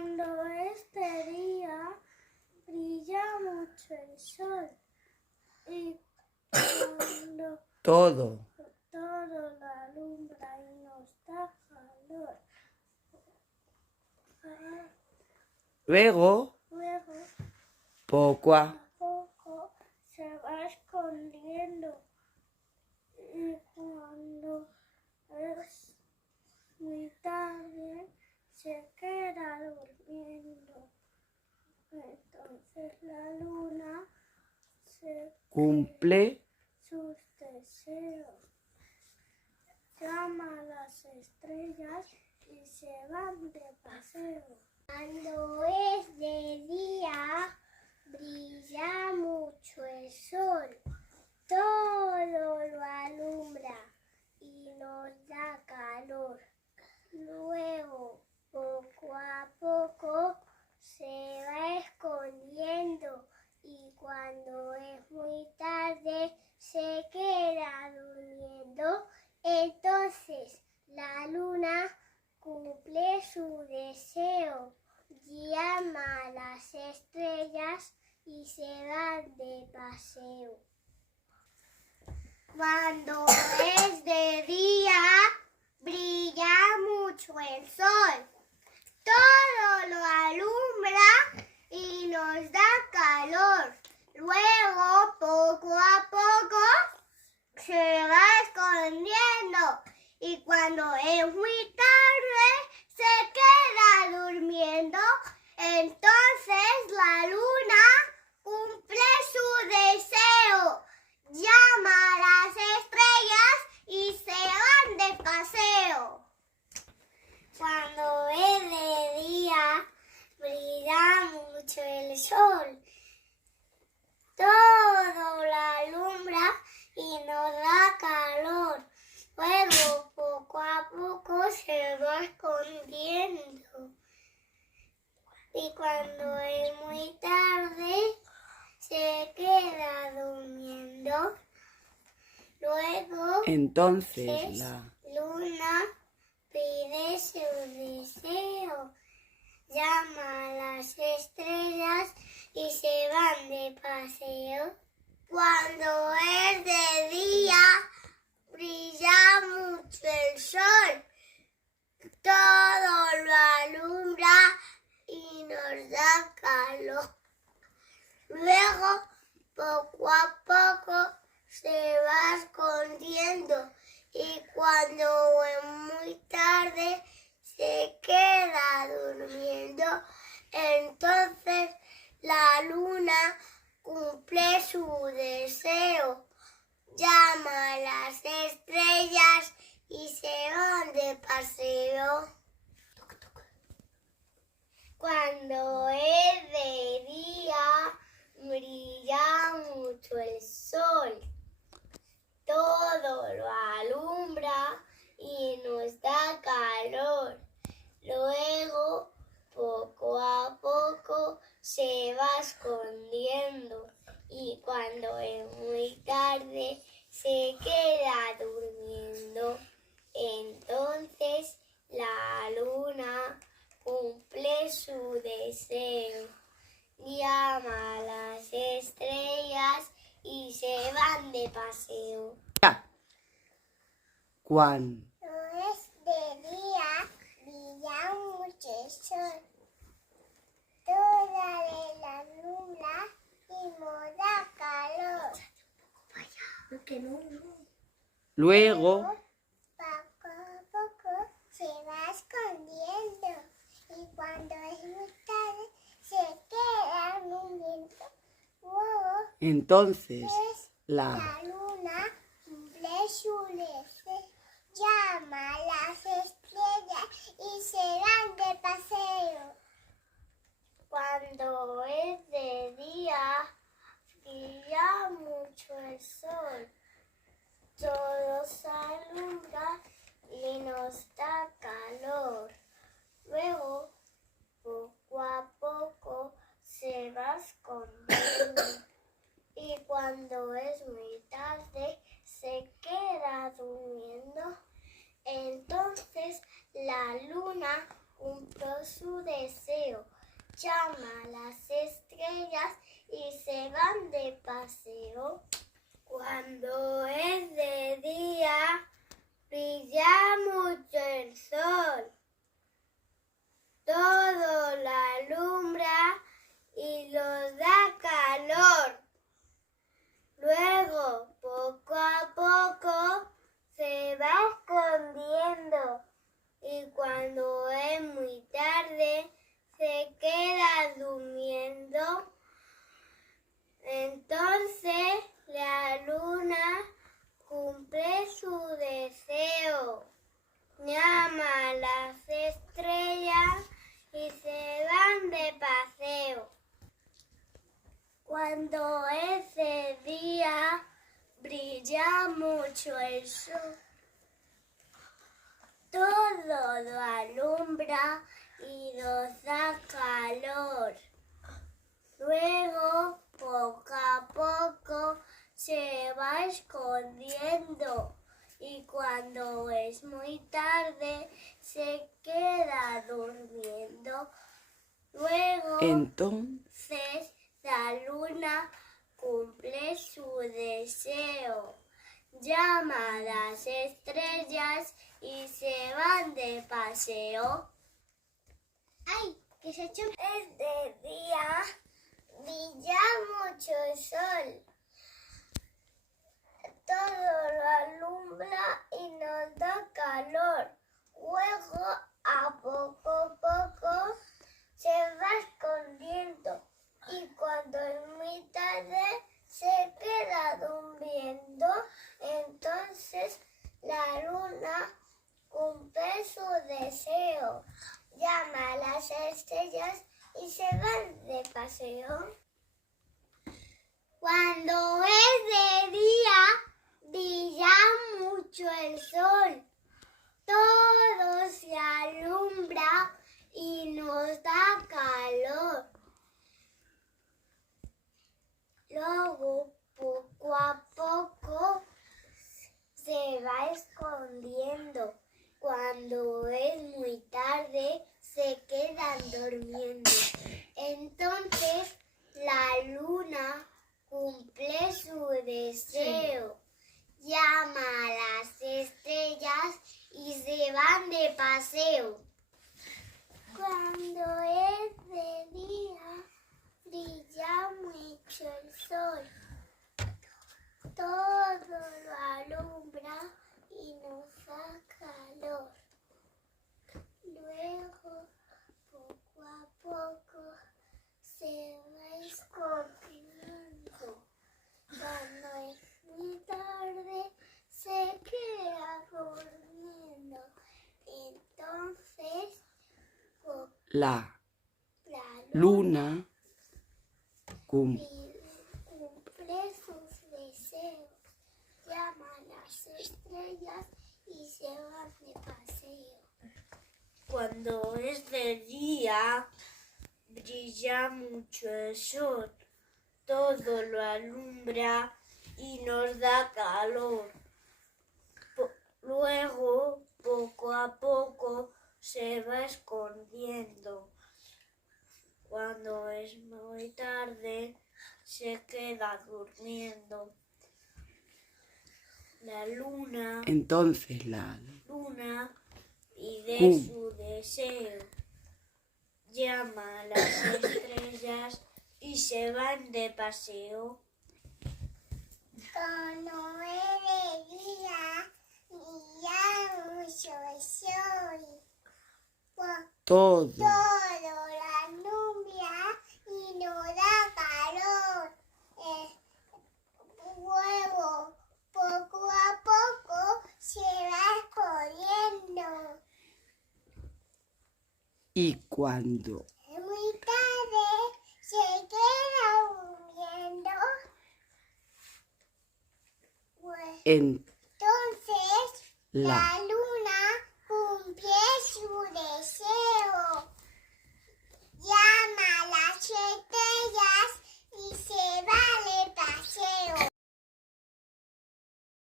Cuando es de día, brilla mucho el sol. Y cuando todo lo alumbra y nos da calor. luego poco a Poco se va escondiendo. Y cuando es muy tarde, se queda durmiendo. Entonces la luna se cumple sus deseos, llama a las estrellas y se van de paseo. Cuando es de día, brilla mucho el sol, todo lo alumbra y nos da calor. Luego, poco a poco, se va escondiendo y cuando es muy tarde se queda durmiendo. Entonces la luna cumple su deseo, llama a las estrellas y se van de paseo. Cuando es de día, brilla mucho el sol, todo lo alumbra y nos da calor. Luego, poco a poco, se va escondiendo y cuando es muy tarde, se queda durmiendo. Entonces la luna cumple su deseo, llama a las estrellas y se van de paseo. Cuando es de día, brilla mucho el sol, todo lo alumbra y nos da calor. Luego, poco a poco, se va escondiendo. Y cuando es muy tarde, se queda durmiendo. Luego, entonces la luna pide su deseo, llama a las estrellas y se van de paseo. Cuando es de día, brilla mucho el sol, todo lo alumbra y nos da calor. Luego, poco a poco, se va escondiendo y cuando es muy tarde, se queda durmiendo. Entonces la luna cumple su deseo, llama a las estrellas y se van de paseo. Cuando es de día, brilla mucho el sol, todo lo alumbra y nos da calor. Luego, poco a poco, se va escondiendo y cuando es muy tarde, se queda durmiendo. Entonces la luna cumple su deseo, llama a las estrellas y se van de paseo. cuando Es de día, brilla mucho el sol, toda la alumbra y nos da calor. luego Poco a poco se va escondiendo y cuando es muy tarde se queda durmiendo. Luego, entonces la la luna cumple su deseo, llama a las estrellas y se van de paseo. Cuando es de día, brilla mucho el sol, todo se alumbra y nos da calor. Luego, poco a poco, se va escondiendo y cuando es muy tarde, se queda durmiendo. Entonces la luna cumple cumple su deseo, llama a las estrellas y se van de paseo. Cuando es de día, brilla mucho el sol. Todo lo alumbra y nos da calor. Luego, poco a poco, se va escondiendo. Y cuando es muy tarde, se queda durmiendo. Entonces la luna cumple su deseo. Llama a las estrellas y se van de paseo. Cuando es de día, brilla mucho el sol. Todo lo alumbra y nos da calor. Luego, poco a poco, se va escondiendo. Y cuando es muy tarde, se queda durmiendo. Luego, Entonces, la luna cumple su deseo. Llama a las estrellas y se van de paseo. ¡Ay! Que se echó. Es de día, brilla mucho el sol. Todo lo alumbra y nos da calor. Luego, a poco a poco, se va escondiendo. Y cuando es muy tarde, se queda durmiendo. Entonces la luna cumple su deseo. Llama a las estrellas y se van de paseo. Cuando es de día, brilla mucho el sol. Todo se alumbra y nos da calor. Luego, poco a poco, se va escondiendo. Cuando es muy tarde, se quedan durmiendo. Entonces, la luna cumple su deseo. Llama a las estrellas y se van de paseo. Cuando es de día, brilla mucho el sol. Todo lo alumbra y nos da calor. Luego, poco a poco, se va escondiendo. Cuando es muy tarde, se queda durmiendo. Entonces, la la luna cumple cumple sus deseos, llama a las estrellas y se van de paseo. Cuando es de día, brilla mucho el sol, todo lo alumbra y nos da calor. Luego, poco a poco, se va escondiendo. Cuando es muy tarde, se queda durmiendo. La luna entonces la pide su deseo. Llama a las estrellas y se van de paseo. Cuando es de día, brilla mucho el sol. todo La alumbra y nos da calor. Luego, poco a poco, se va escondiendo. y cuando Es muy tarde, se queda durmiendo. Entonces, la la